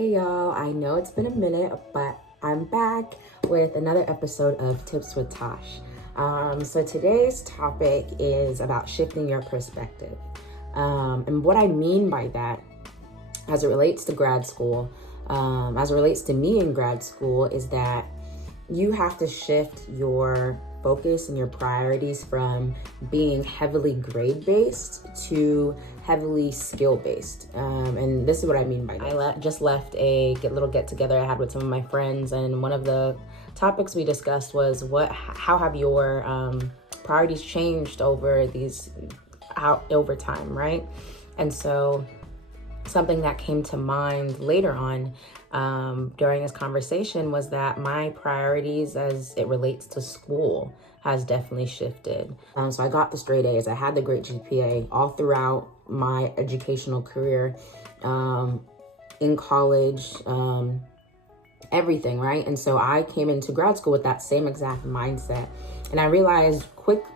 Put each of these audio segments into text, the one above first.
Hey y'all, I know it's been a minute, but I'm back with another episode of Tips with Tosh. So today's topic is about shifting your perspective. And what I mean by that, as it relates to grad school, as it relates to me in grad school, is that you have to shift your focus and your priorities from being heavily grade-based to heavily skill-based. And this is what I mean by that. I just left a little get-together I had with some of my friends, and one of the topics we discussed was how have your priorities changed over time, right? And so something that came to mind later on during this conversation was that my priorities as it relates to school has definitely shifted. So I got the straight A's. I had the great GPA all throughout my educational career, in college, everything, right? And so I came into grad school with that same exact mindset. And I realized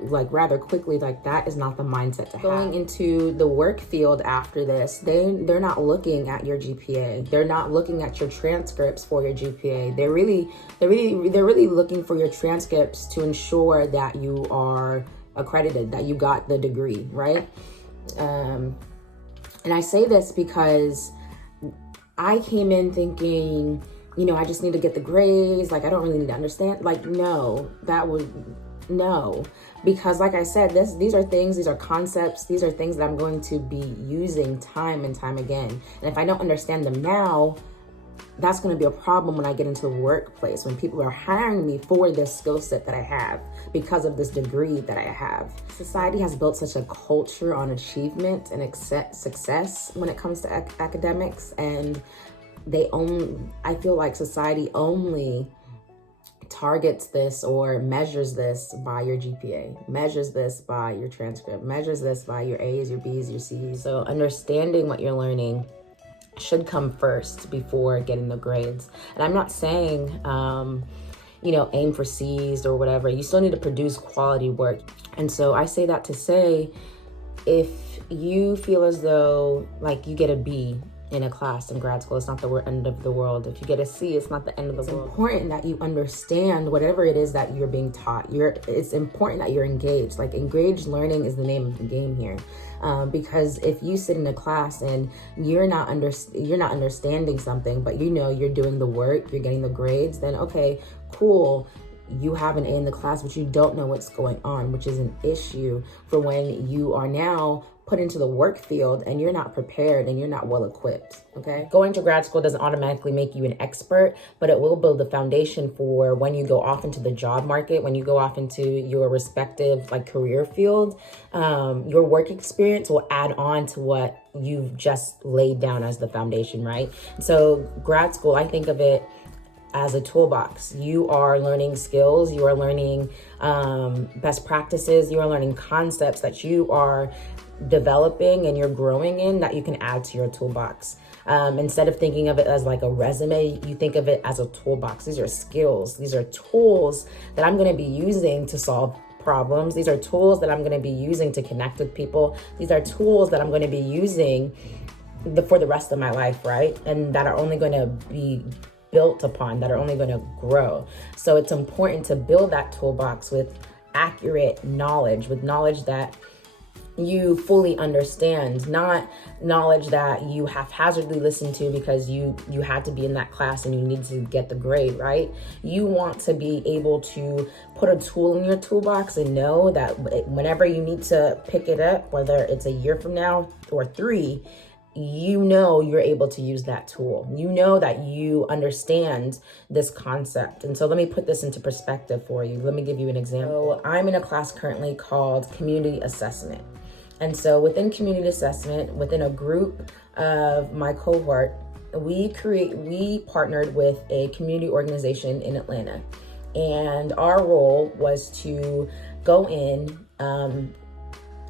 rather quickly, that is not the mindset to have. Going into the work field after this, they're not looking at your GPA. They're not looking at your transcripts for your GPA. They're really looking for your transcripts to ensure that you are accredited, that you got the degree, right? And I say this because I came in thinking, I just need to get the grades. I don't really need to understand. No, because like I said, these are concepts. These are things that I'm going to be using time and time again. And if I don't understand them now, that's going to be a problem when I get into the workplace, when people are hiring me for this skill set that I have because of this degree that I have. Society has built such a culture on achievement and success when it comes to academics, and I feel like society only targets this or measures this by your GPA, measures this by your transcript, measures this by your A's, your B's, your C's. So understanding what you're learning should come first before getting the grades. And I'm not saying, aim for C's or whatever. You still need to produce quality work. And so I say that to say, if you feel as though you get a B in a class in grad school, it's not the end of the world. If you get a C, it's not the end of the world. It's important that you understand whatever it is that you're being taught. It's important that you're engaged. Engaged learning is the name of the game here. Because if you sit in a class and you're not understanding something, but you're doing the work, you're getting the grades, then okay, cool. You have an A in the class, but you don't know what's going on, which is an issue for when you are now put into the work field and you're not prepared and you're not well equipped, okay? Going to grad school doesn't automatically make you an expert, but it will build the foundation for when you go off into the job market, when you go off into your respective career field, your work experience will add on to what you've just laid down as the foundation, right? So grad school, I think of it as a toolbox. You are learning skills, you are learning best practices, you are learning concepts that you are developing and you're growing in that you can add to your toolbox. Instead of thinking of it as a resume, you think of it as a toolbox. These are skills. These are tools that I'm going to be using to solve problems. These are tools that I'm going to be using to connect with people. These are tools that I'm going to be using for the rest of my life, right? And that are only going to be built upon, that are only going to grow. So it's important to build that toolbox with accurate knowledge, with knowledge that you fully understand, not knowledge that you haphazardly listen to because you had to be in that class and you need to get the grade, right? You want to be able to put a tool in your toolbox and know that whenever you need to pick it up, whether it's a year from now or 3, you're able to use that tool. You know that you understand this concept. And so let me put this into perspective for you. Let me give you an example. So I'm in a class currently called Community Assessment. And so within community assessment, within a group of my cohort, we partnered with a community organization in Atlanta. And our role was to go in,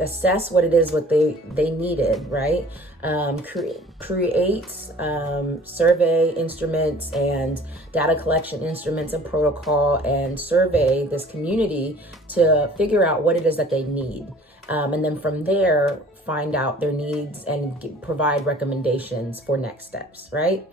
assess what it is what they needed, right? Create survey instruments and data collection instruments and protocol, and survey this community to figure out what it is that they need. And then from there, find out their needs and provide recommendations for next steps, right?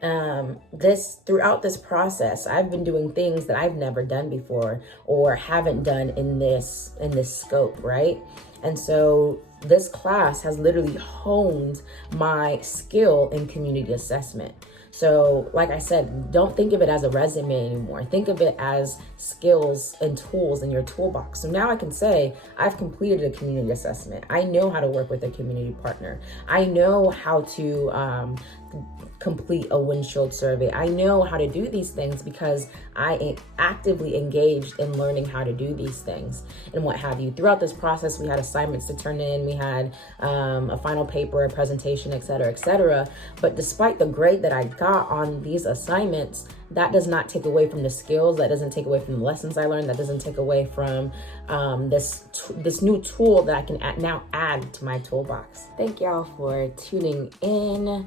Throughout this process, I've been doing things that I've never done before or haven't done in this scope, right? And so this class has literally honed my skill in community assessment. So like I said, don't think of it as a resume anymore. Think of it as skills and tools in your toolbox. So now I can say I've completed a community assessment. I know how to work with a community partner. I know how to complete a windshield survey. I know how to do these things because I actively engaged in learning how to do these things and what have you. Throughout this process, we had assignments to turn in, we had a final paper, a presentation, et cetera, et cetera. But despite the grade that I got on these assignments, that does not take away from the skills, that doesn't take away from the lessons I learned, that doesn't take away from this new tool that I can now add to my toolbox. Thank y'all for tuning in.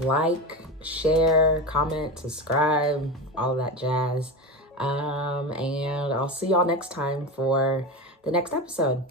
Like, share, comment, subscribe, all of that jazz. And I'll see y'all next time for the next episode.